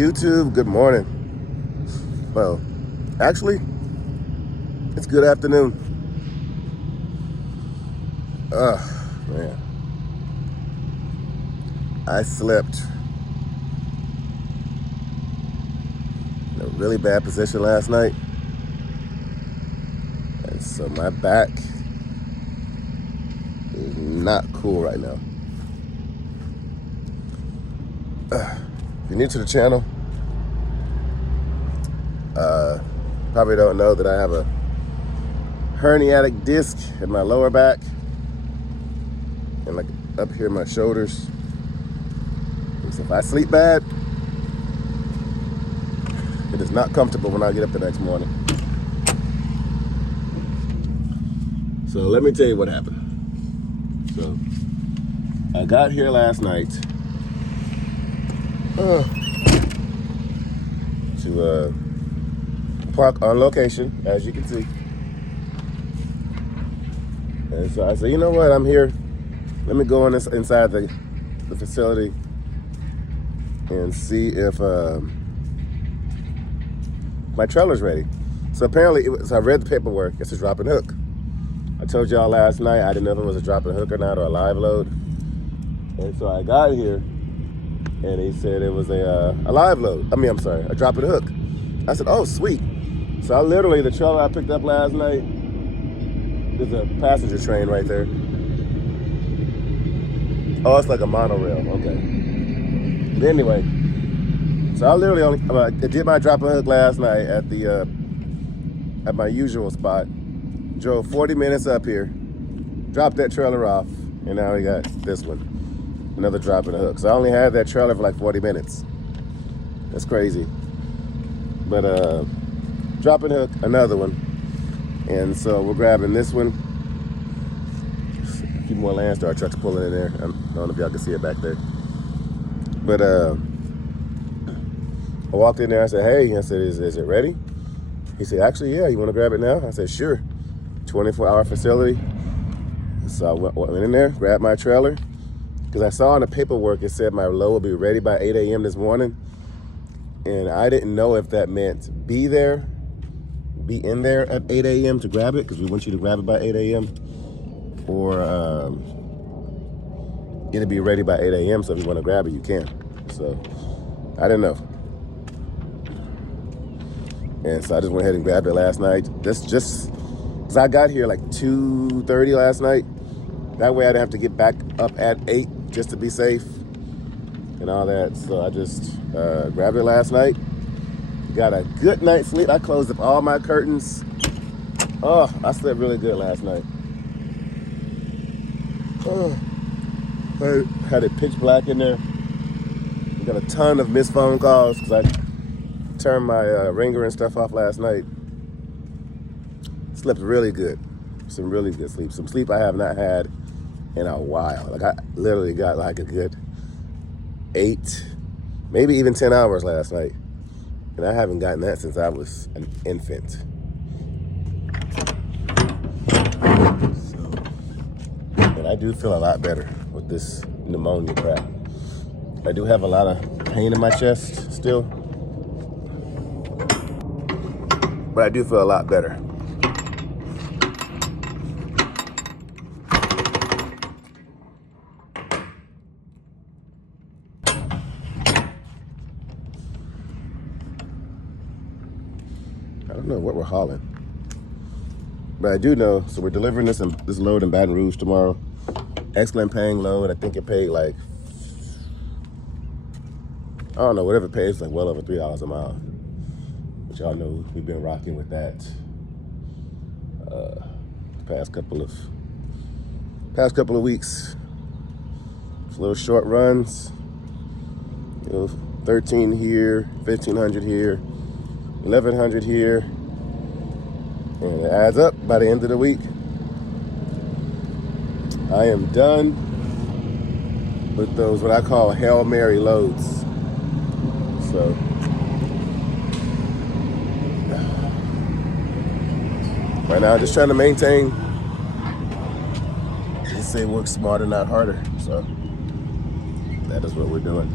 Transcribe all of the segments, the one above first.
YouTube, good morning. Well, actually, it's good afternoon. Man. I slept in a really bad position last night. And so my back is not cool right now. If you're new to the channel, probably don't know that I have a herniatic disc in my lower back and like up here in my shoulders. And so if I sleep bad, it is not comfortable when I get up the next morning. So let me tell you what happened. So I got here last night to park on location, as you can see. And so I said, you know what, I'm here. Let me go inside the facility and see if my trailer's ready. So apparently, so I read the paperwork. It's a drop and hook. I told y'all last night I didn't know if it was a drop and hook or not, or a live load. And so I got here, and he said it was a live load. I'm sorry, a drop and hook. I said, oh, sweet. So I literally, the trailer I picked up last night, there's a passenger train right there. Oh, it's like a monorail, okay. But anyway, so I literally I did my drop and hook last night at my usual spot. Drove 40 minutes up here, dropped that trailer off, and now we got this one, another drop and hook. So I only had that trailer for like 40 minutes. That's crazy. But drop and hook, another one. And so we're grabbing this one. A few more LoneStar trucks pulling in there. I don't know if y'all can see it back there. But I walked in there, I said, hey, I said, is it ready? He said, actually, yeah, you want to grab it now? I said, sure. 24-hour facility. So I went in there, grabbed my trailer, because I saw in the paperwork it said my load will be ready by 8 a.m. this morning. And I didn't know if that meant be in there at 8 a.m. to grab it, because we want you to grab it by 8 a.m. Or it'll be ready by 8 a.m. So if you want to grab it, you can. So I didn't know. And so I just went ahead and grabbed it last night. That's just because I got here like 2:30 last night. That way I didn't have to get back up at 8 just to be safe and all that. So I just grabbed it last night. Got a good night's sleep. I closed up all my curtains. Oh, I slept really good last night. Oh, I had it pitch black in there. Got a ton of missed phone calls because I turned my ringer and stuff off last night. Slept really good. Some really good sleep. Some sleep I have not had in a while. Like I literally got like a good 8, maybe even 10 hours last night. And I haven't gotten that since I was an infant. So, and I do feel a lot better with this pneumonia crap. I do have a lot of pain in my chest still, but I do feel a lot better. I don't know what we're hauling. But I do know, so we're delivering this load in Baton Rouge tomorrow. Excellent paying load. I think it paid like, I don't know, whatever it pays, like well over $3 a mile. But y'all know we've been rocking with that the past couple of weeks. It's little short runs, 13 here, 1,500 here, 1,100 here, and it adds up by the end of the week. I am done with those, what I call Hail Mary loads. So, right now, just trying to maintain. They say work smarter, not harder. So, that is what we're doing.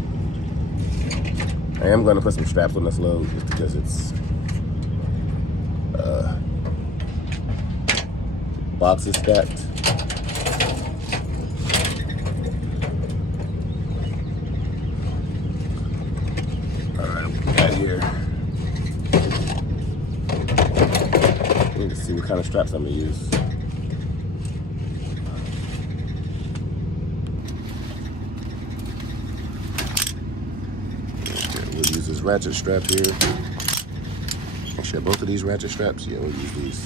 I am going to put some straps on this load just because it's boxes stacked. All right, we got here. I need to see what kind of straps I'm going to use. We'll use this ratchet strap here. Actually, both of these ratchet straps, yeah, we'll use these.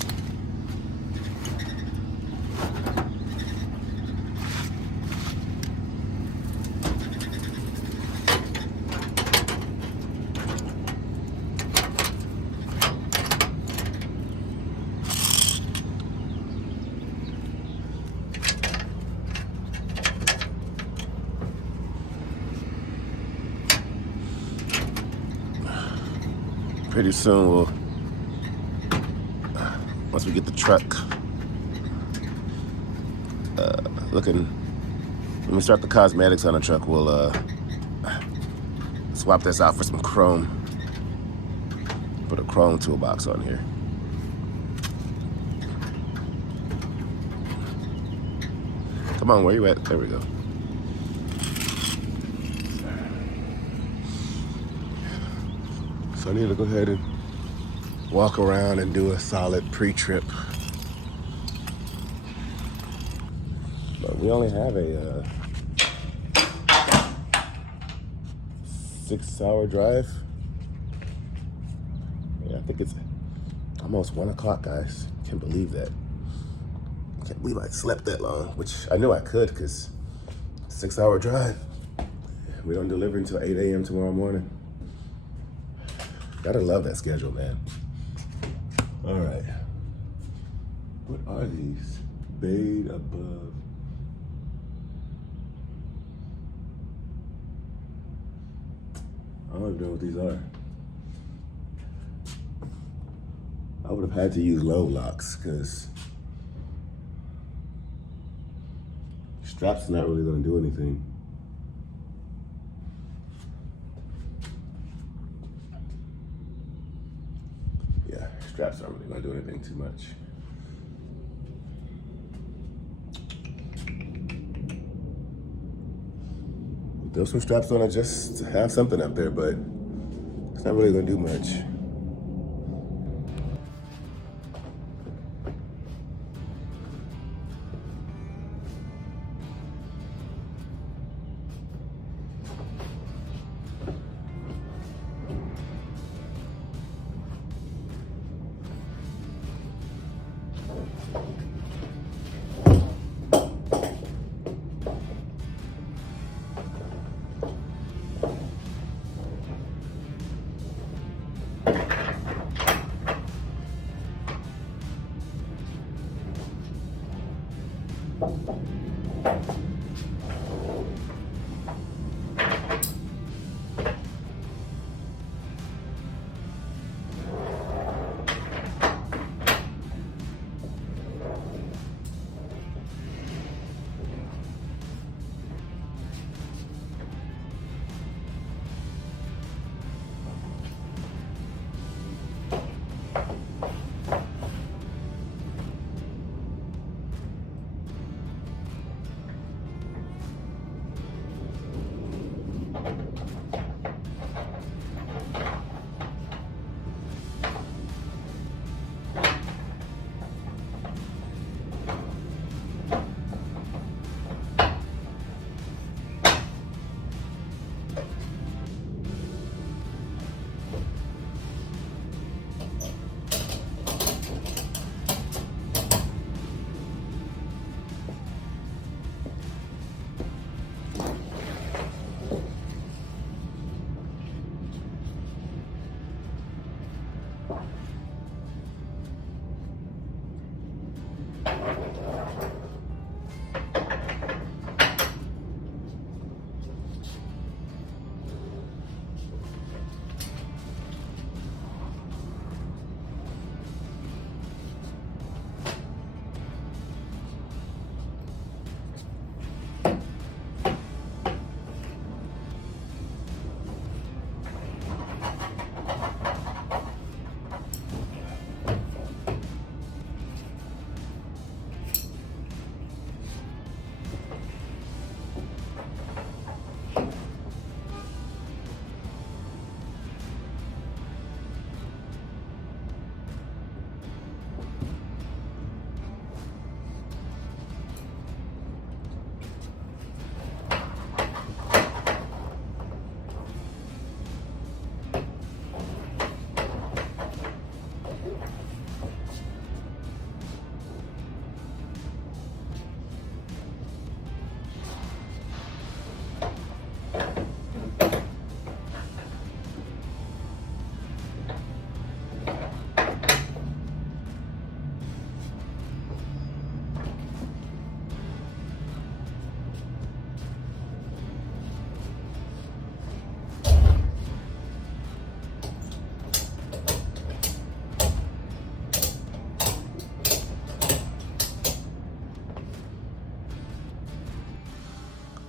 Pretty soon once we get the truck when we start the cosmetics on the truck, we'll swap this out for some chrome. Put a chrome toolbox on here. Come on, where you at? There we go. So I need to go ahead and walk around and do a solid pre-trip. But we only have a 6-hour drive. Yeah, I think it's almost 1 o'clock, guys. Can't believe that. Can't believe I slept that long, which I knew I could because 6-hour drive. We don't deliver until 8 a.m. tomorrow morning. Gotta love that schedule, man. All right. What are these? Bayed above. I don't even know what these are. I would have had to use low locks because strap's not really gonna do anything. Straps aren't really gonna do anything too much. Throw some straps on it just to have something up there, but it's not really gonna do much.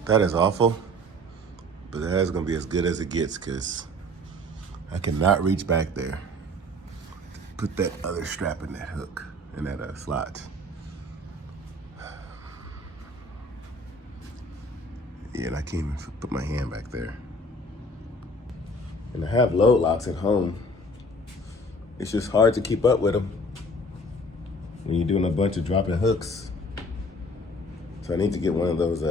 That is awful, but that is gonna be as good as it gets because I cannot reach back there. Put that other strap in that hook, in that slot. Yeah, and I can't even put my hand back there. And I have load locks at home. It's just hard to keep up with them when you're doing a bunch of dropping hooks. So I need to get one of those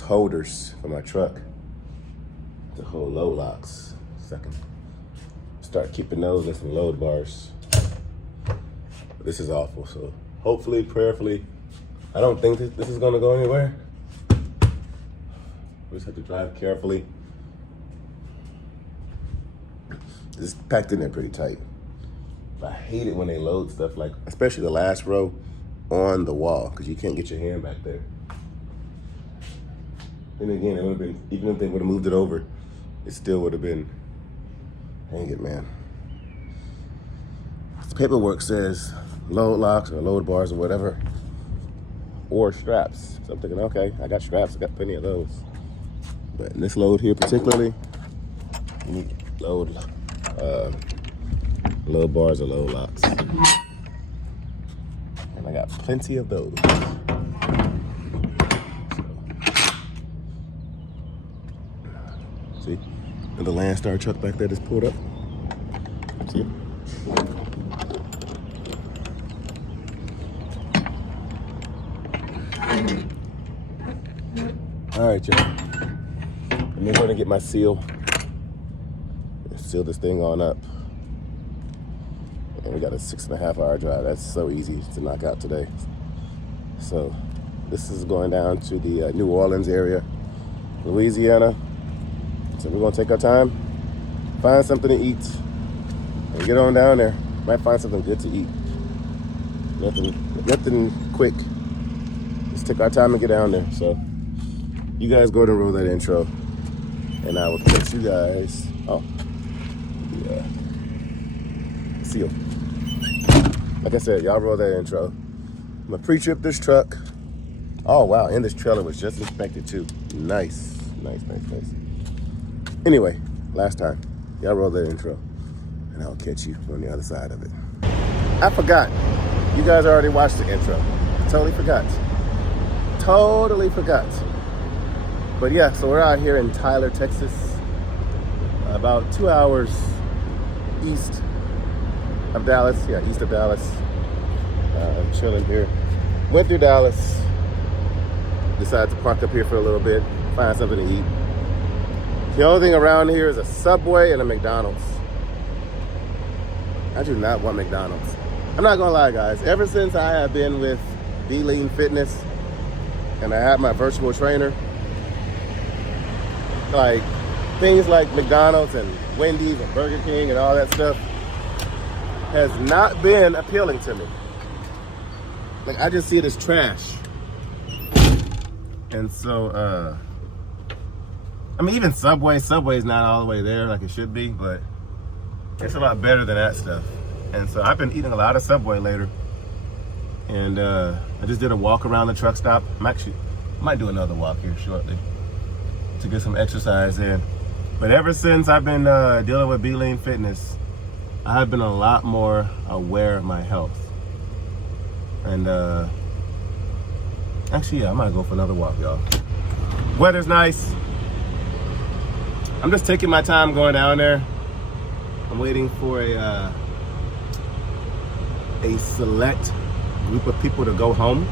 holders for my truck to hold load locks. So I can start keeping those and some load bars. But this is awful, so hopefully, prayerfully, I don't think this is gonna go anywhere. We just have to drive carefully. This is packed in there pretty tight. But I hate it when they load stuff, like, especially the last row on the wall, because you can't get your hand back there. Then again, it would have been, even if they would have moved it over, it still would have been, dang it, man. This paperwork says load locks or load bars or whatever, or straps. So I'm thinking, okay, I got straps, I got plenty of those. But in this load here particularly, you need load bars or load locks. And I got plenty of those. See, and the LoneStar truck back there just pulled up. See? All right, y'all. I'm going to get my seal. Seal this thing on up. And we got a 6.5 hour drive. That's so easy to knock out today. So this is going down to the New Orleans area, Louisiana. So we're gonna take our time, find something to eat, and get on down there. Might find something good to eat. Nothing quick. Just take our time and get down there. So you guys go ahead and roll that intro, and I will catch you guys. Oh, yeah. Seal. Like I said, y'all roll that intro. I'm gonna pre-trip this truck. Oh wow, and this trailer was just inspected too. Nice. Anyway, last time, y'all roll that intro, and I'll catch you on the other side of it. I forgot. You guys already watched the intro. Totally forgot. But yeah, so we're out here in Tyler, Texas, about 2 hours east of Dallas. Yeah, east of Dallas. I'm chilling here. Went through Dallas. Decided to park up here for a little bit, find something to eat. The only thing around here is a Subway and a McDonald's. I do not want McDonald's. I'm not gonna lie, guys. Ever since I have been with B-Lean Fitness and I have my virtual trainer, like things like McDonald's and Wendy's and Burger King and all that stuff has not been appealing to me. like I just see it as trash. And so, I mean, even Subway's not all the way there like it should be, but it's a lot better than that stuff. And so I've been eating a lot of Subway later. And I just did a walk around the truck stop. I might do another walk here shortly to get some exercise in. But ever since I've been dealing with Be Lean Fitness, I have been a lot more aware of my health. And actually, yeah, I might go for another walk, y'all. Weather's nice. I'm just taking my time going down there. I'm waiting for a select group of people to go home,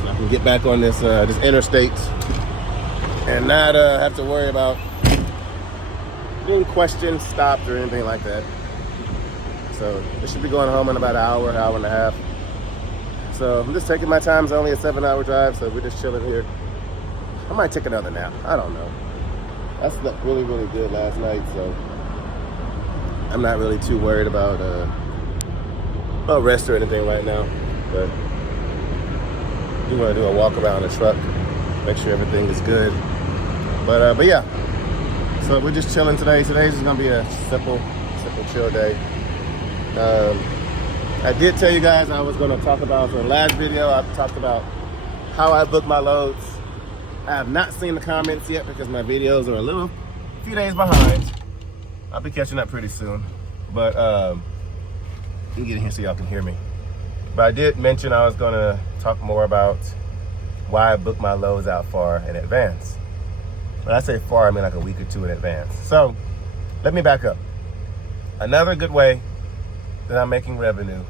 so I can get back on this this interstate and not have to worry about being questioned, stopped, or anything like that. So I should be going home in about an hour and a half. So I'm just taking my time. It's only a 7-hour drive, so we're just chilling here. I might take another nap. I don't know. I slept really, really good last night, so I'm not really too worried about rest or anything right now. But you want to do a walk around the truck, make sure everything is good. But yeah. So we're just chilling today. Today's just gonna be a simple chill day. I did tell you guys I was gonna talk about, for the last video, I talked about how I book my loads. I have not seen the comments yet because my videos are a few days behind. I'll be catching up pretty soon. But let me get in here so y'all can hear me. But I did mention I was gonna talk more about why I book my loads out far in advance. When I say far, I mean like a week or two in advance. So let me back up. Another good way that I'm making revenue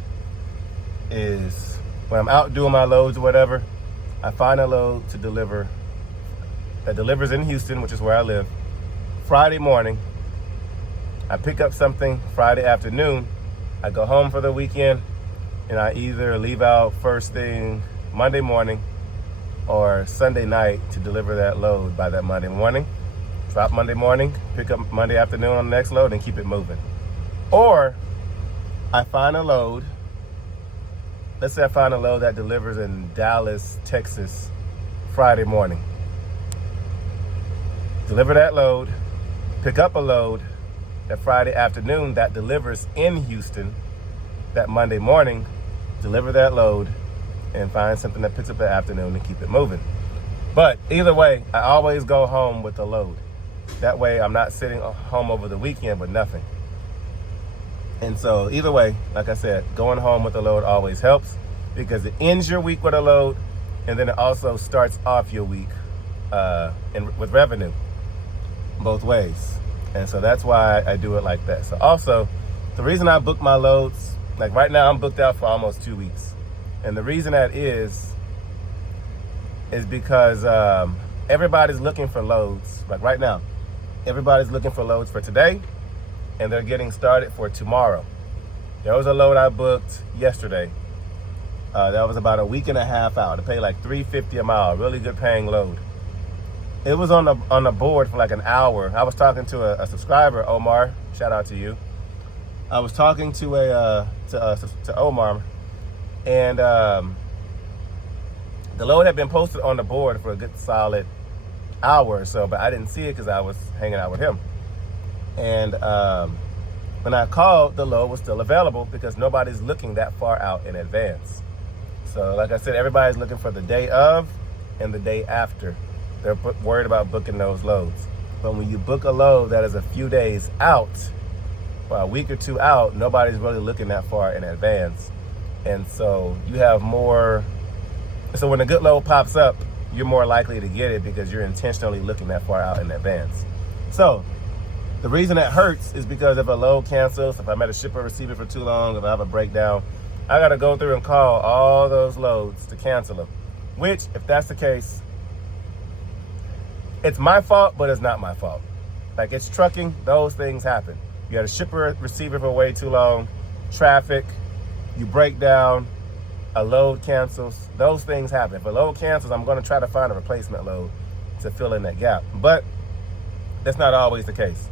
is when I'm out doing my loads or whatever, I find a load to deliver that delivers in Houston, which is where I live, Friday morning. I pick up something Friday afternoon. I go home for the weekend, and I either leave out first thing Monday morning or Sunday night to deliver that load by that Monday morning. Drop Monday morning, pick up Monday afternoon on the next load, and keep it moving. Or I find a load. Let's say I find a load that delivers in Dallas, Texas, Friday morning. Deliver that load, pick up a load that Friday afternoon that delivers in Houston that Monday morning, deliver that load, and find something that picks up that afternoon and keep it moving. But either way, I always go home with the load. That way I'm not sitting home over the weekend with nothing. And so either way, like I said, going home with the load always helps because it ends your week with a load, and then it also starts off your week with revenue both ways. And so that's why I do it like that. So also, the reason I book my loads, like right now I'm booked out for almost 2 weeks. And the reason that is because everybody's looking for loads. Like right now, everybody's looking for loads for today, and they're getting started for tomorrow. There was a load I booked yesterday. That was about a week and a half out. I paid like $3.50 a mile, really good paying load. It was on the board for like an hour. I was talking to a subscriber, Omar. Shout out to you. I was talking to Omar, and the load had been posted on the board for a good solid hour or so, but I didn't see it because I was hanging out with him. And when I called, the load was still available because nobody's looking that far out in advance. So like I said, everybody's looking for the day of and the day after. They're worried about booking those loads. But when you book a load that is a few days out, or a week or two out, nobody's really looking that far in advance. And so you have more, so when a good load pops up, you're more likely to get it because you're intentionally looking that far out in advance. So the reason that hurts is because if a load cancels, if I'm at a ship or receiver for too long, if I have a breakdown, I gotta go through and call all those loads to cancel them. Which, if that's the case, it's my fault, but it's not my fault. Like, it's trucking, those things happen. You had a shipper receiver for way too long, traffic, you break down, a load cancels, those things happen. If a load cancels, I'm gonna try to find a replacement load to fill in that gap. But that's not always the case.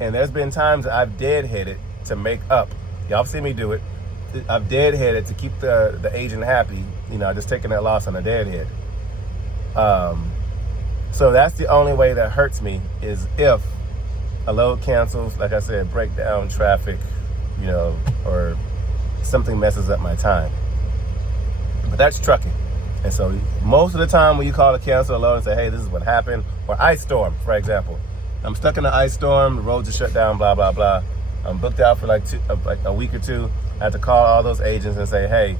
And there's been times that I've deadheaded to make up. Y'all seen me do it. I've deadheaded to keep the agent happy, you know, just taking that loss on a deadhead. So that's the only way that hurts me, is if a load cancels, like I said, breakdown, traffic, you know, or something messes up my time. But that's trucking. And so most of the time when you call to cancel a load and say, hey, this is what happened, or ice storm, for example. I'm stuck in an ice storm, the roads are shut down, blah, blah, blah. I'm booked out for like a week or two. I have to call all those agents and say, hey,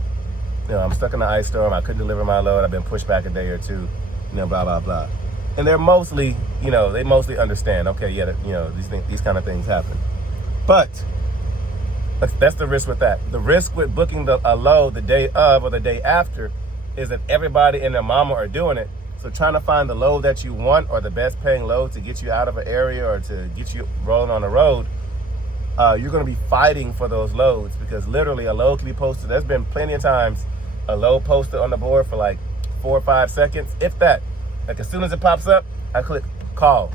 you know, I'm stuck in the ice storm. I couldn't deliver my load. I've been pushed back a day or two, you know, blah, blah, blah. And they're mostly, you know, they mostly understand, okay, yeah, you know, these kind of things happen. But that's the risk with that. The risk with booking a load the day of or the day after is that everybody and their mama are doing it. So trying to find the load that you want, or the best paying load to get you out of an area or to get you rolling on the road, you're going to be fighting for those loads, because literally a load can be posted. There's been plenty of times a load posted on the board for like 4 or 5 seconds, if that. Like as soon as it pops up, I click call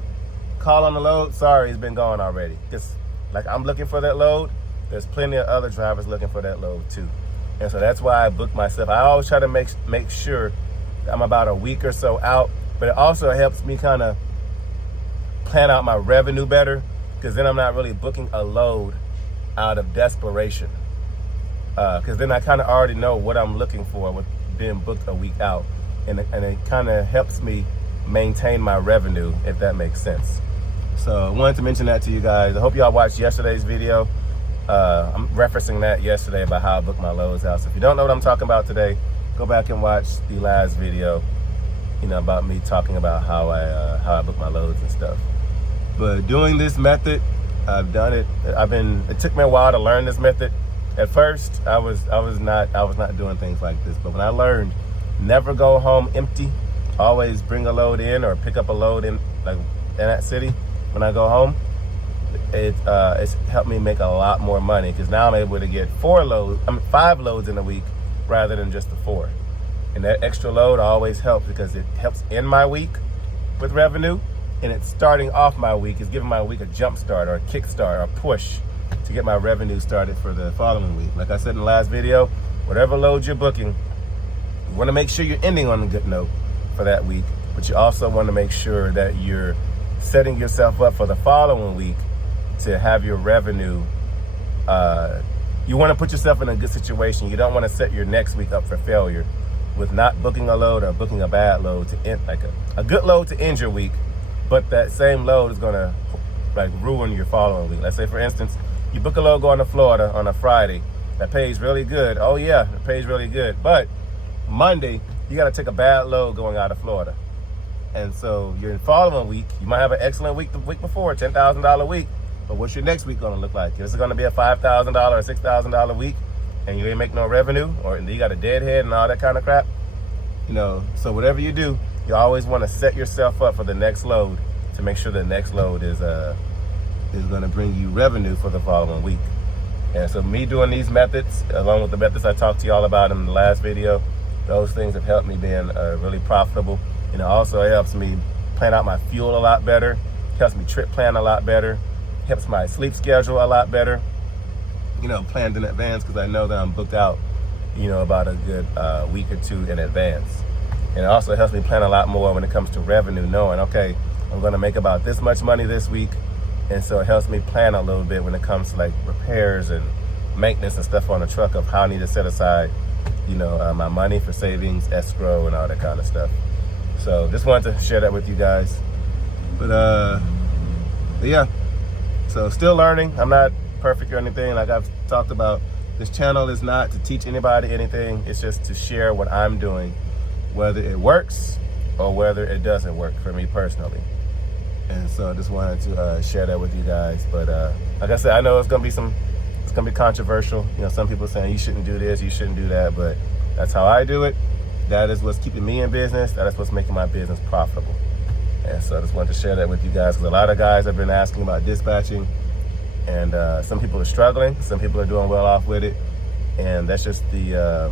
on the load. Sorry, it's been gone already. Because like I'm looking for that load, there's plenty of other drivers looking for that load too. And so that's why I book myself. I always try to make sure that I'm about a week or so out, but it also helps me kind of plan out my revenue better, because then I'm not really booking a load out of desperation. Because then I kind of already know what I'm looking for with being booked a week out. And it kind of helps me maintain my revenue, if that makes sense. So I wanted to mention that to you guys. I hope y'all watched yesterday's video. I'm referencing that yesterday about how I book my loads out. So if you don't know what I'm talking about today, go back and watch the last video, you know, about me talking about how I book my loads and stuff. But doing this method, I've done it. It took me a while to learn this method. At first, I was not doing things like this. But when I learned, never go home empty, always bring a load in or pick up a load in that city when I go home, it's helped me make a lot more money, because now I'm able to get 5 loads in a week rather than just the 4. And that extra load always helps, because it helps end my week with revenue, and it's starting off my week. It's giving my week a jump start or a kick start or a push to get my revenue started for the following week. Like I said in the last video, whatever load you're booking, you want to make sure you're ending on a good note for that week, but you also want to make sure that you're setting yourself up for the following week to have your revenue. You want to put yourself in a good situation. You don't want to set your next week up for failure with not booking a load or booking a bad load to end, like a good load to end your week, but that same load is going to like ruin your following week. Let's say, for instance, you book a load going to Florida on a Friday that pays really good. Oh yeah, it pays really good, but Monday, you got to take a bad load going out of Florida. And so your following week, you might have an excellent week the week before, $10,000 week. But what's your next week going to look like? Is it going to be a $5,000 or $6,000 week and you ain't make no revenue, or you got a deadhead and all that kind of crap? You know, so whatever you do, you always want to set yourself up for the next load to make sure the next load is going to bring you revenue for the following week. And so me doing these methods, along with the methods I talked to y'all about in the last video, those things have helped me being really profitable. And it also helps me plan out my fuel a lot better, helps me trip plan a lot better, helps my sleep schedule a lot better, you know, planned in advance, because I know that I'm booked out, you know, about a good week or two in advance. And it also helps me plan a lot more when it comes to revenue, knowing, okay, I'm going to make about this much money this week. And so it helps me plan a little bit when it comes to like repairs and maintenance and stuff on the truck, of how I need to set aside, you know, my money for savings, escrow, and all that kind of stuff. So just wanted to share that with you guys. But yeah, so still learning. I'm not perfect or anything. Like I've talked about, this channel is not to teach anybody anything. It's just to share what I'm doing, whether it works or whether it doesn't work for me personally. And so I just wanted to share that with you guys. But like I said, I know it's gonna be controversial. You know, some people saying you shouldn't do this, you shouldn't do that, but that's how I do it. That is what's keeping me in business. That is what's making my business profitable. And so I just wanted to share that with you guys, because a lot of guys have been asking about dispatching, and some people are struggling, some people are doing well off with it, and that's just the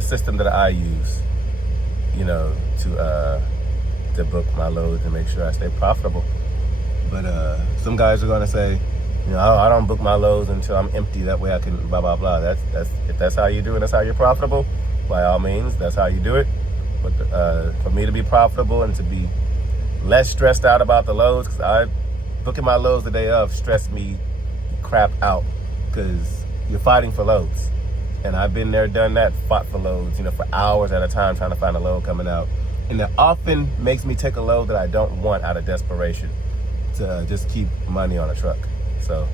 system that I use, you know, to book my loads and make sure I stay profitable. But some guys are gonna say, You know, I don't book my loads until I'm empty. That way I can blah, blah, blah. If that's how you do it, that's how you're profitable, by all means, that's how you do it. But for me to be profitable and to be less stressed out about the loads, because booking my loads the day of stressed me crap out, because you're fighting for loads. And I've been there, done that, fought for loads, you know, for hours at a time trying to find a load coming out. And that often makes me take a load that I don't want out of desperation to just keep money on a truck. So,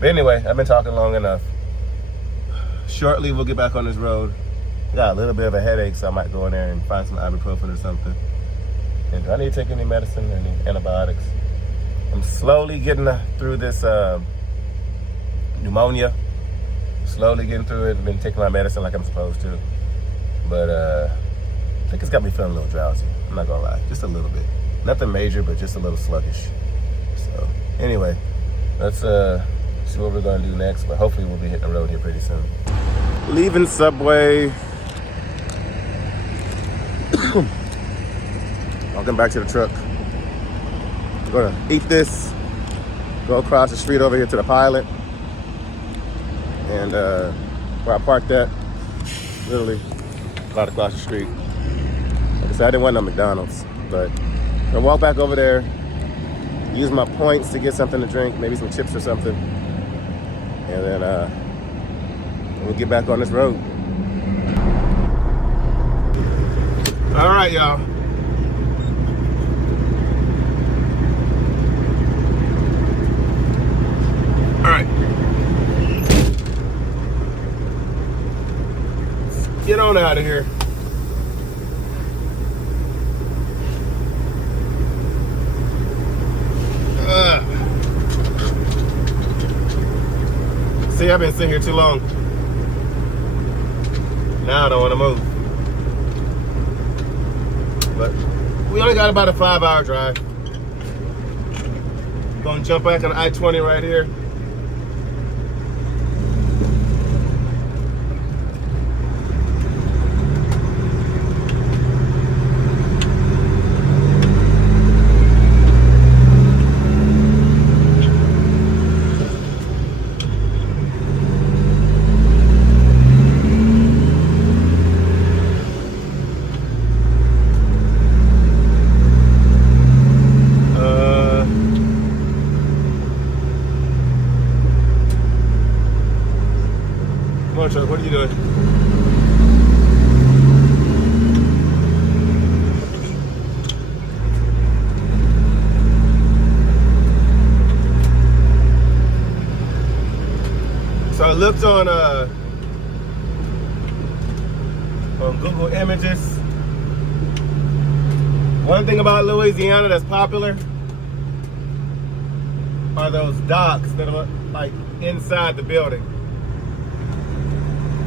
but anyway, I've been talking long enough. Shortly, we'll get back on this road. I got a little bit of a headache, so I might go in there and find some ibuprofen or something. And do I need to take any medicine or any antibiotics? I'm slowly getting through this pneumonia. Slowly getting through it. I've been taking my medicine like I'm supposed to. But I think it's got me feeling a little drowsy. I'm not gonna lie, just a little bit. Nothing major, but just a little sluggish. So anyway, let's see what we're gonna do next, but hopefully we'll be hitting the road here pretty soon. Leaving Subway. Walking back to the truck. I'm gonna eat this, go across the street over here to the Pilot, and where I parked at, literally right across the street. Like I said, I didn't want no McDonald's, but I'm gonna walk back over there, use my points to get something to drink, maybe some chips or something, and then we'll get back on this road. All right, y'all. All right. Let's get on out of here. See, I've been sitting here too long. Now I don't want to move. But we only got about a 5-hour drive. Gonna jump back on I-20 right here. What are you doing? So I looked on Google Images. One thing about Louisiana that's popular are those docks that are like inside the building.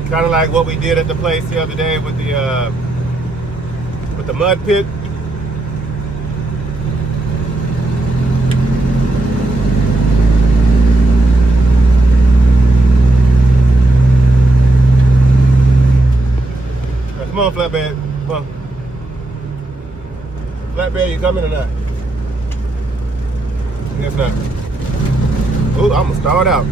Kind of like what we did at the place the other day with the mud pit. Now, come on, flatbed. Come on. Flatbed, you coming or not? Guess not. Ooh, I'm gonna start out.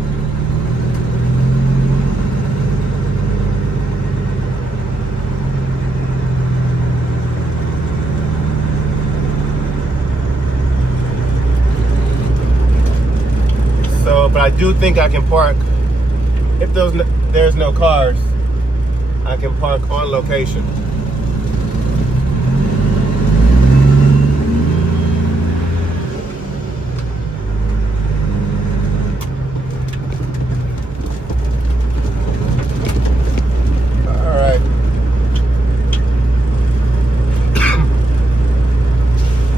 But I do think I can park, if there's no cars, I can park on location. All right.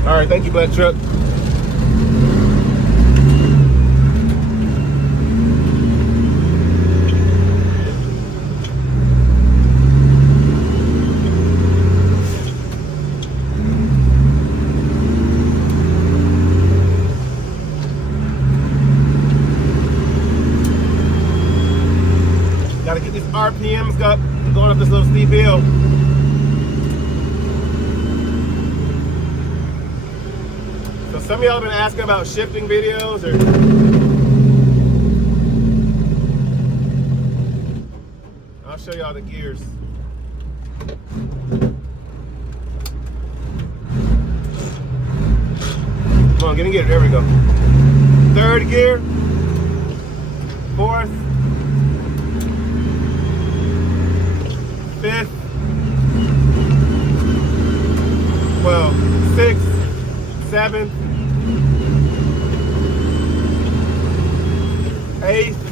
All right, thank you, Black Truck. RPMs going up this little steep hill. So some of y'all have been asking about shifting videos, or show y'all the gears. Come on, get it. There we go. Third gear. Fourth. Fifth. Well, sixth. Seventh. Eighth.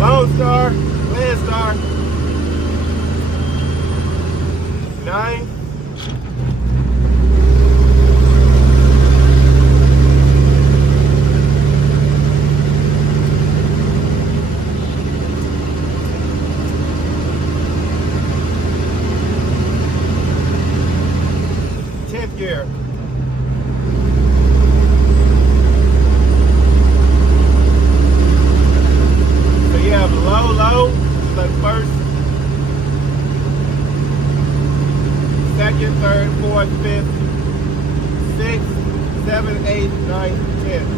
Lone Star. LoneStar. Ninth. 10th gear. So you have low, like first, second, third, fourth, fifth, sixth, seventh, eighth, ninth, 10th.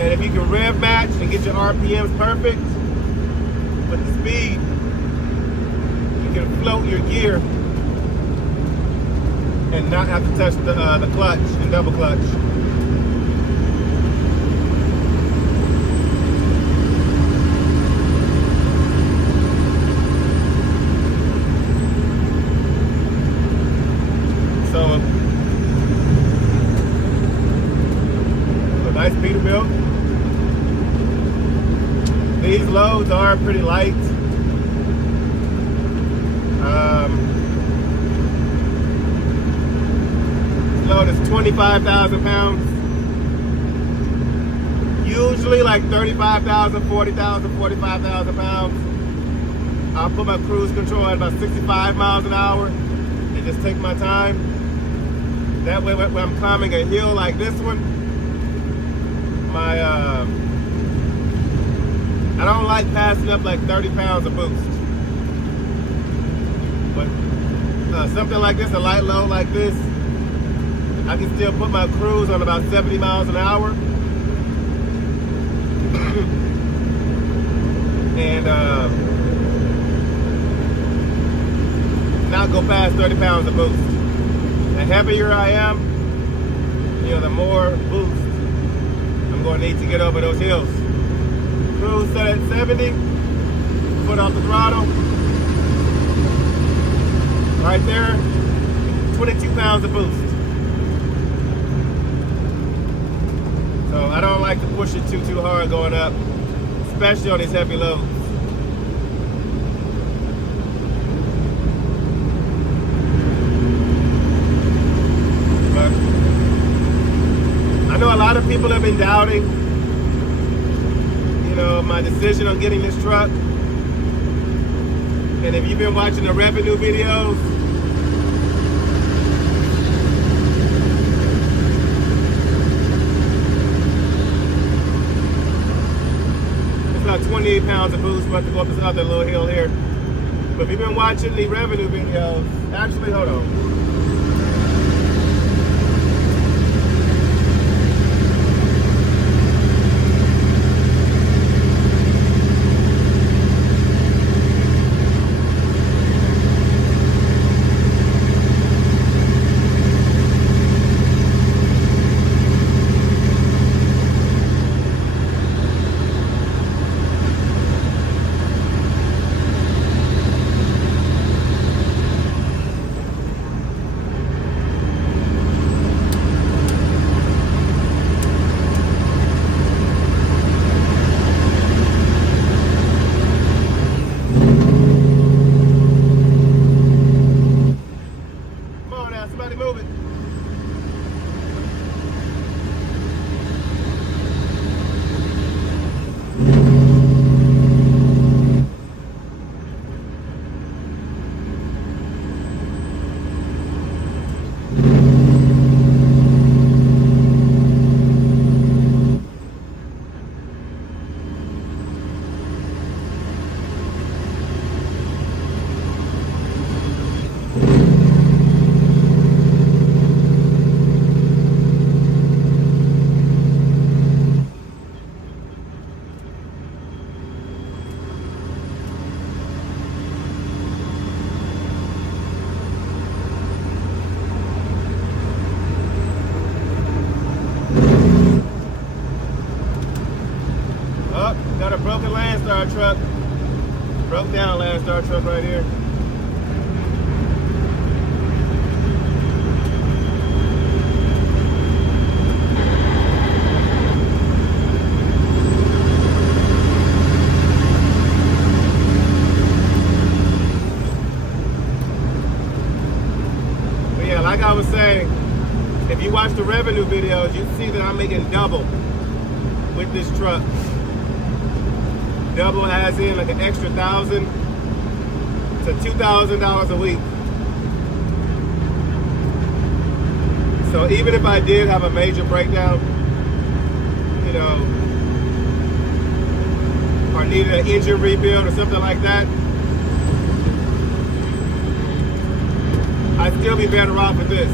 And if you can rev match and get your RPMs perfect with the speed, you can float your gear and not have to touch the clutch and double clutch. So, a nice Peterbilt. These loads are pretty light. This load is 25,000 pounds. Usually like 35,000, 40,000, 45,000 pounds. I'll put my cruise control at about 65 miles an hour and just take my time. That way when I'm climbing a hill like this one, I don't like passing up like 30 pounds of boost. But something like this, a light load like this, I can still put my cruise on about 70 miles an hour. And not go past 30 pounds of boost. The heavier I am, the more boost I'm going to need to get over those hills. Cruise set at 70, foot off the throttle. Right there, 22 pounds of boost. So I don't like to push it too hard going up, especially on these heavy loads. But I know a lot of people have been doubting my decision on getting this truck. And if you've been watching the revenue videos, it's about 28 pounds of boost, but to go up this other little hill here. But if you've been watching the revenue videos, actually, hold on. Landstar truck. Broke down Landstar truck right here. But yeah, like I was saying, if you watch the revenue videos, you see that I'm making double with this truck. Double as in like an extra $1,000 to $2,000 a week. So even if I did have a major breakdown, you know, or needed an engine rebuild or something like that, I'd still be better off with this.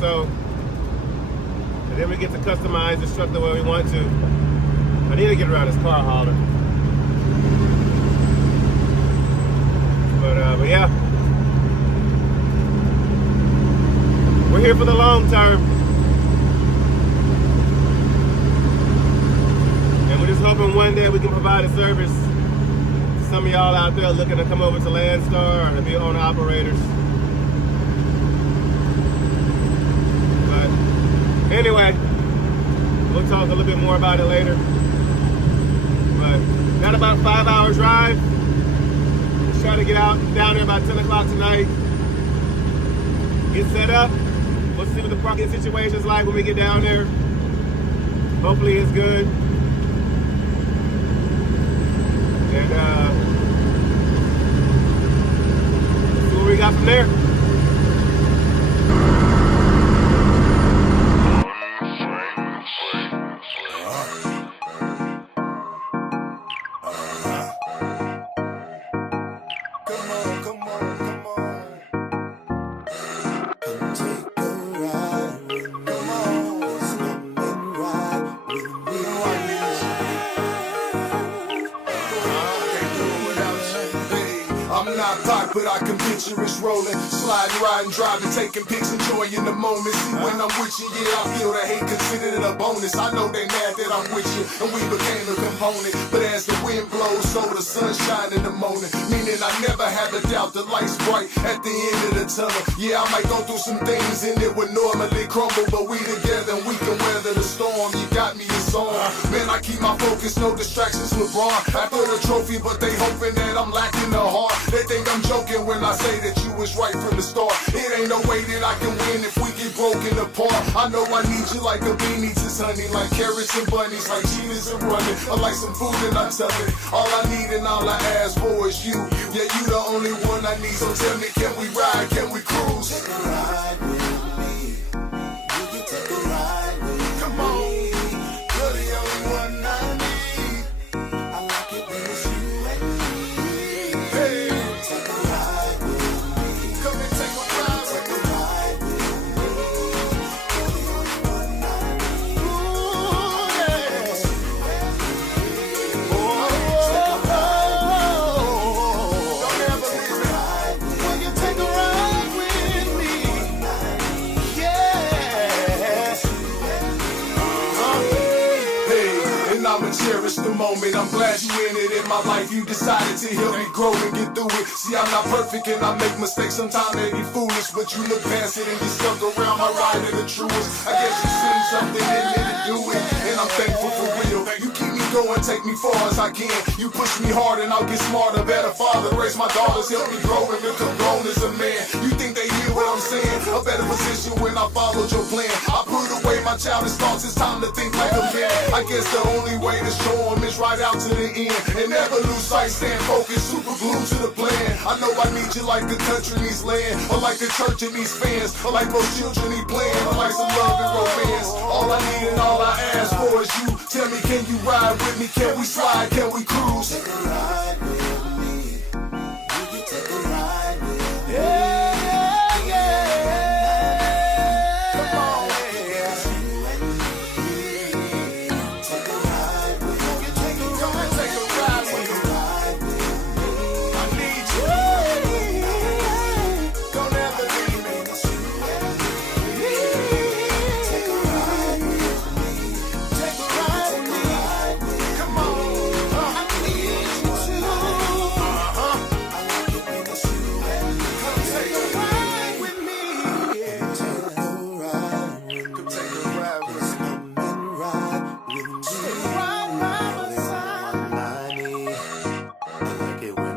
So, and then we get to customize the truck the way we want to. I need to get around this car hauler. But yeah, we're here for the long term. And we're just hoping one day we can provide a service to some of y'all out there looking to come over to Landstar or to be owner operators. Anyway, we'll talk a little bit more about it later. But got about a 5-hour drive. Let's try to get out down there about 10 o'clock tonight. Get set up. We'll see what the parking situation is like when we get down there. Hopefully it's good. And see what we got from there. But I can picture us rolling, sliding, riding, driving, taking pics, enjoying the moment. See, when I'm with you, yeah, I feel the hate, considered it a bonus. I know they mad that I'm with you, and we became a component. But as the wind blows, so the sun shine in the morning. Meaning I never have a doubt the light's bright at the end of the tunnel. Yeah, I might go through some things and it would normally crumble, but we together and we can weather the storm. You got me, it's on. Man, I keep my focus, no distractions, LeBron. I throw the trophy, but they hoping that I'm lacking the heart. They think I'm joking when I say that you was right from the start. It ain't no way that I can win if we get broken apart. I know I need you like a bee needs his honey, like carrots and bunnies, like cheetahs and running. I like some food and I tell it. All I need and all I ask for is you. Yeah, you the only one I need. So tell me, can we ride? Can we cruise? Take a ride with me. You can take a ride with me. Come on. You're the only one I need. I like it when it's you and me. Hey. Take a ride with me. Come and take a ride. Take a ride with me. You're the only one I need. Ooh, yeah. Oh, take a ride with me. Don't ever leave me. When you take a ride with me. Yeah. Hey, and I'ma cherish the moment. I'm glad you in it in my life. You decided to help me grow and get through it. See, I'm not perfect and I make mistakes. Sometimes they be foolish, but you look past it and you stuck around my ride in the truest. I guess you seen something in me to do it, and I'm thankful for real. You keep me going, take me far as I can. You push me hard and I'll get smarter, better father. Raise my daughters, help me grow and become grown as a man. You think they hear what I'm saying? A better position when I followed your plan. I put away my childish thoughts, it's time to think like a man. I guess the only way to show them is right out to the end. And never lose sight, stand focused, super glued to the plan. I know I need you like the country needs land, or like the church and these fans, or like those children need playing, or like some love and romance. All I need and all I ask for is you. Tell me, can you ride with me? Can we slide? Can we cruise? Take a ride with me. You can take a ride with me. Yeah, yeah, yeah.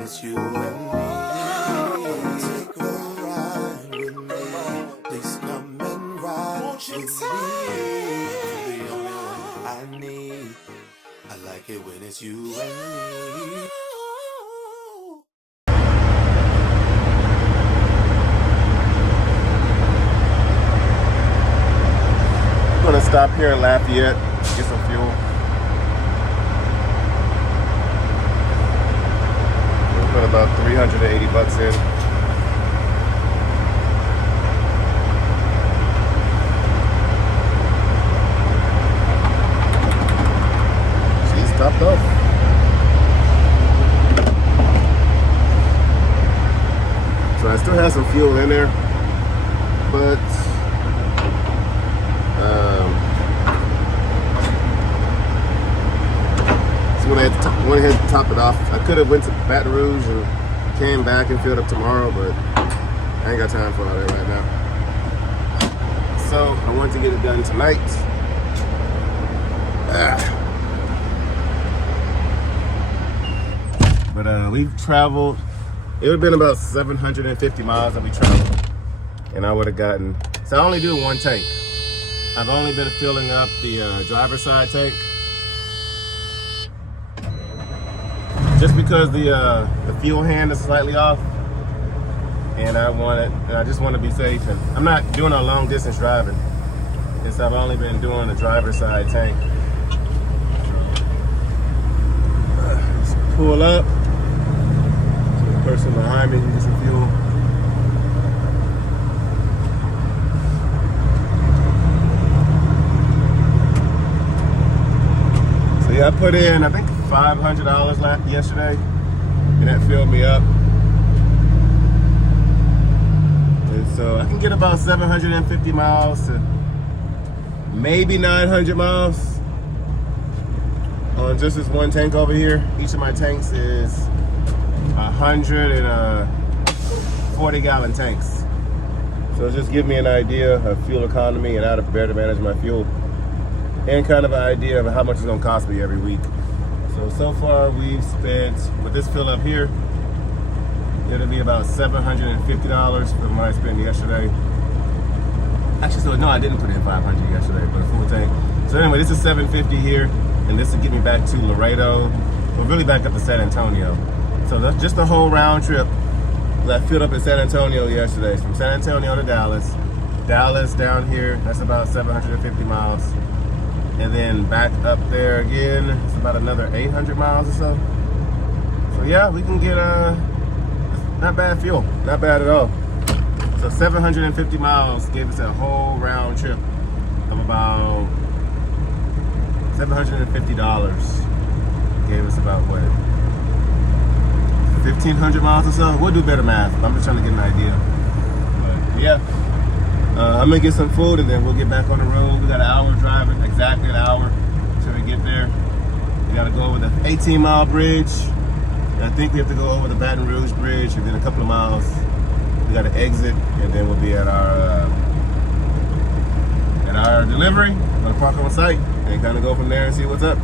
it's you and me. Take a ride with me. Please come and ride with me. You're the only one I need. I like it when it's you and me. I'm gonna stop here in Lafayette, get some fuel. We'll put about 380 bucks in. She's topped off. So I still have some fuel in there, but went ahead and top it off. I could have went to Baton Rouge and came back and filled up tomorrow, but I ain't got time for all that right now. So I wanted to get it done tonight. But we've traveled, it would have been about 750 miles that we traveled, and I would have gotten, so I only do one tank. I've only been filling up the driver's side tank, just because the fuel hand is slightly off, and I just want to be safe, and I'm not doing a long distance driving, and so I've only been doing the driver's side tank. Just pull up, the person behind me can get some fuel. So yeah, I put in, I think, $500 yesterday, and that filled me up. And so I can get about 750 miles to maybe 900 miles on just this one tank over here. Each of my tanks is 140-gallon tanks. So it just gives me an idea of fuel economy and how to better manage my fuel, and kind of an idea of how much it's gonna cost me every week. So far we've spent, with this fill up here, it'll be about $750 from what I spent yesterday. Actually, so no, I didn't put in 500 yesterday, but a full tank. So anyway, this is 750 here, and this will get me back to Laredo, or really back up to San Antonio. So that's just the whole round trip that I filled up in San Antonio yesterday. From San Antonio to Dallas. Dallas down here, that's about 750 miles. And then back up there again, it's about another 800 miles or so. So yeah, we can get not bad fuel, not bad at all. So 750 miles gave us a whole round trip of about $750. Gave us about what, 1,500 miles or so? We'll do better math. I'm just trying to get an idea. But yeah. I'm gonna get some food and then we'll get back on the road. We got an hour driving, exactly an hour till we get there. We gotta go over the 18-mile bridge. And I think we have to go over the Baton Rouge bridge, and then a couple of miles. We gotta exit, and then we'll be at our delivery. Gonna park on site and kind of go from there and see what's up.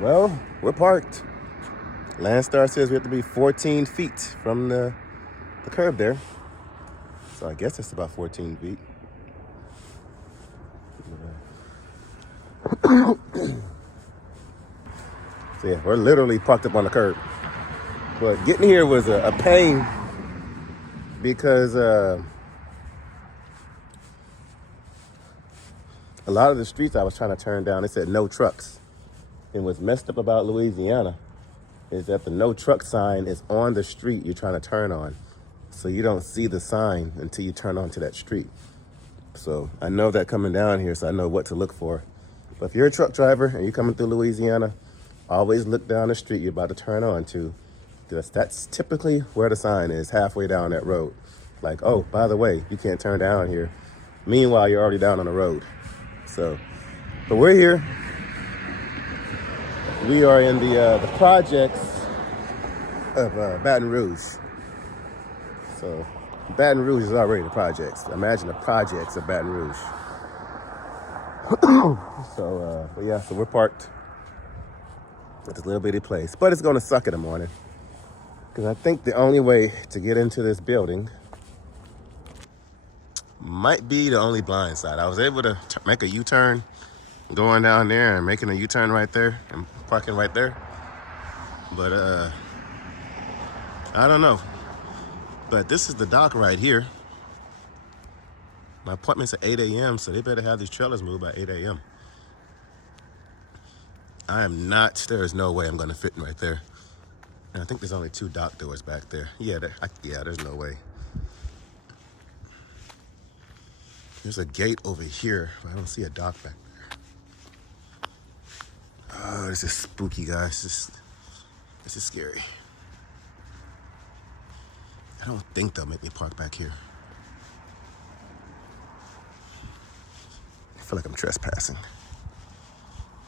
Well, we're parked. LoneStar says we have to be 14 feet from the curb there. So I guess it's about 14 feet. So yeah, we're literally parked up on the curb. But getting here was a pain because a lot of the streets I was trying to turn down, it said no trucks. And what's messed up about Louisiana is that the no truck sign is on the street you're trying to turn on. So you don't see the sign until you turn onto that street. So I know that coming down here, so I know what to look for. But if you're a truck driver and you're coming through Louisiana, always look down the street you're about to turn on to. That's typically where the sign is, halfway down that road. Like, oh, by the way, you can't turn down here. Meanwhile, you're already down on the road. So, but we're here. We are in the projects of Baton Rouge. So Baton Rouge is already the projects. Imagine the projects of Baton Rouge. So yeah, so we're parked at this little bitty place. But it's gonna suck in the morning. Because I think the only way to get into this building might be the only blind side. I was able to make a U-turn going down there and making a U-turn right there and parking right there. But I don't know. But this is the dock right here. My appointment's at 8 a.m., so they better have these trailers moved by 8 a.m. There is no way I'm gonna fit in right there. And I think there's only 2 dock doors back there. Yeah, there's no way. There's a gate over here, but I don't see a dock back there. Oh, this is spooky, guys. This is scary. I don't think they'll make me park back here. I feel like I'm trespassing.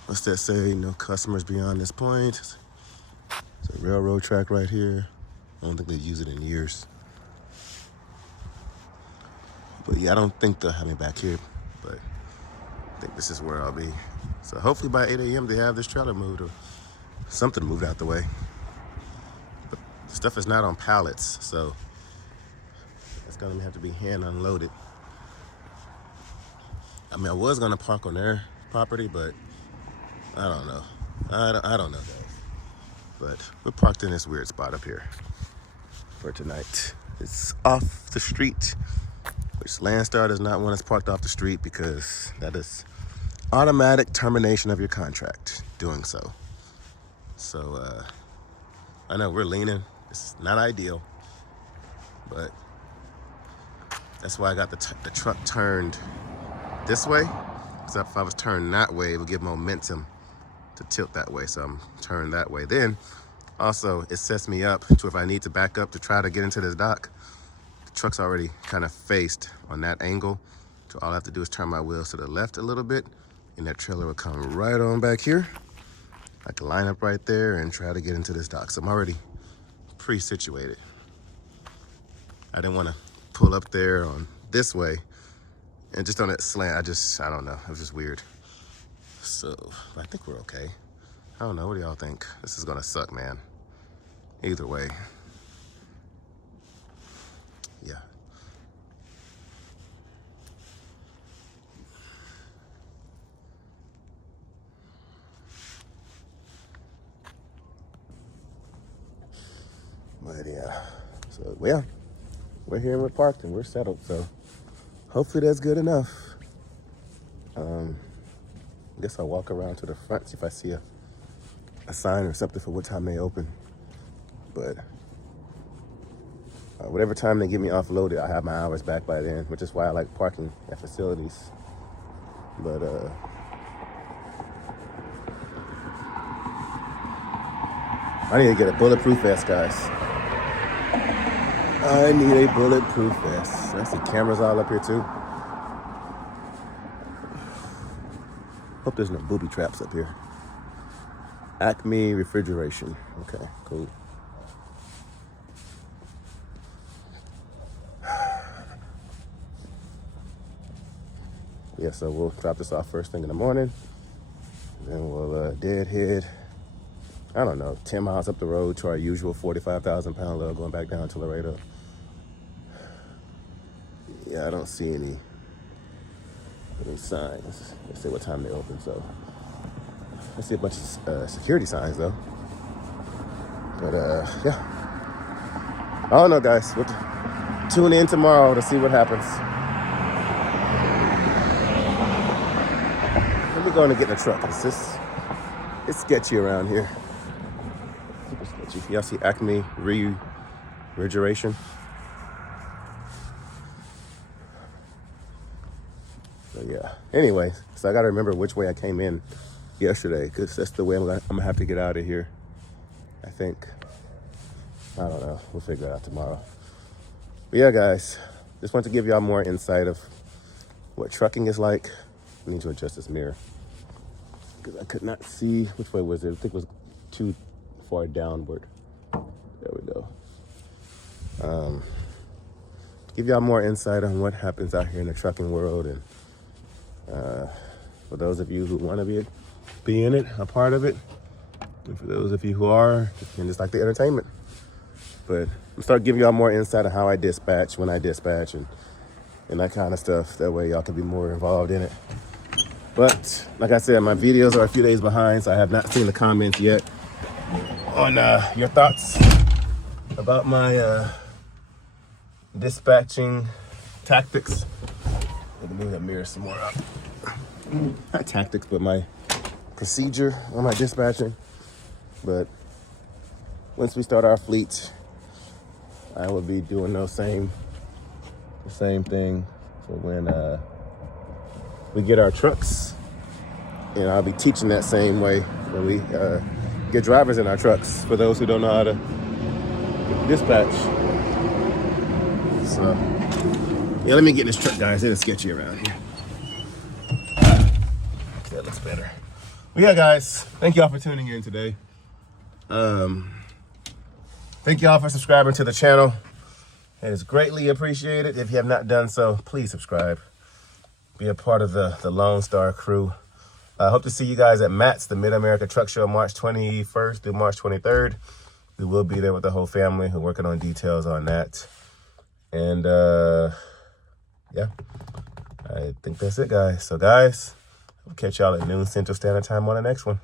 What's that say? No customers beyond this point. It's a railroad track right here. I don't think they've used it in years. But yeah, I don't think they'll have me back here. But I think this is where I'll be. So hopefully by 8 a.m. they have this trailer moved or something moved out the way. But the stuff is not on pallets, so it's gonna have to be hand unloaded. I mean, I was gonna park on their property, but I don't know. I don't know, guys. But we're parked in this weird spot up here for tonight. It's off the street, which LoneStar does not want us parked off the street because that is automatic termination of your contract doing so. So I know we're leaning. It's not ideal, but that's why I got the truck turned this way. Because if I was turned that way, it would give momentum to tilt that way. So I'm turned that way. Then also it sets me up to if I need to back up to try to get into this dock, the truck's already kind of faced on that angle. So all I have to do is turn my wheels to the left a little bit and that trailer will come right on back here. I can line up right there and try to get into this dock. So I'm already pre-situated. I didn't want to pull up there on this way and just on that slant. I don't know. It was just weird. So I think we're okay. I don't know. What do y'all think? This is gonna suck, man. Either way. Yeah. But yeah. So yeah. We're here and we're parked and we're settled. So hopefully that's good enough. I guess I'll walk around to the front, see if I see a sign or something for what time they open. But whatever time they get me offloaded, I have my hours back by then, which is why I like parking at facilities. But I need to get a bulletproof vest, guys. I need a bulletproof vest. I see cameras all up here too. Hope there's no booby traps up here. Acme Refrigeration. Okay, cool. Yeah, so we'll drop this off first thing in the morning. Then we'll deadhead, I don't know, 10 miles up the road to our usual 45,000 pound load going back down to Laredo. Yeah, I don't see any signs. Let's see what time they open, so. I see a bunch of security signs though. But yeah. I don't know, guys. We'll tune in tomorrow to see what happens. Let me go in and get in the truck. It's sketchy around here. Super sketchy. Y'all see Acme refrigeration? So yeah. Anyway, so I gotta remember which way I came in yesterday, because that's the way I'm gonna have to get out of here, I think. I don't know. We'll figure it out tomorrow. But yeah, guys, just want to give y'all more insight of what trucking is like. I need to adjust this mirror because I could not see which way was it. I think it was too far downward. There we go. Give y'all more insight on what happens out here in the trucking world, and for those of you who want to be in it, a part of it, and for those of you who are, and just like the entertainment. But I'm start giving y'all more insight on how I dispatch, when I dispatch, and that kind of stuff. That way y'all can be more involved in it. But like I said, my videos are a few days behind, so I have not seen the comments yet on your thoughts about my dispatching tactics. Let me move that mirror some more up. Not tactics, but my procedure on my dispatching. But once we start our fleet, I will be doing the same thing for when we get our trucks, and I'll be teaching that same way when we get drivers in our trucks, for those who don't know how to dispatch. So yeah, let me get in this truck, guys. It's sketchy around here. That looks better. But yeah, guys, thank y'all for tuning in today. Thank y'all for subscribing to the channel. It is greatly appreciated. If you have not done so, please subscribe. Be a part of the Lone Star crew. I hope to see you guys at MATS, the Mid-America Truck Show, March 21st through March 23rd. We will be there with the whole family. We're working on details on that. And yeah, I think that's it, guys. So guys, I'll catch y'all at noon Central Standard Time on the next one.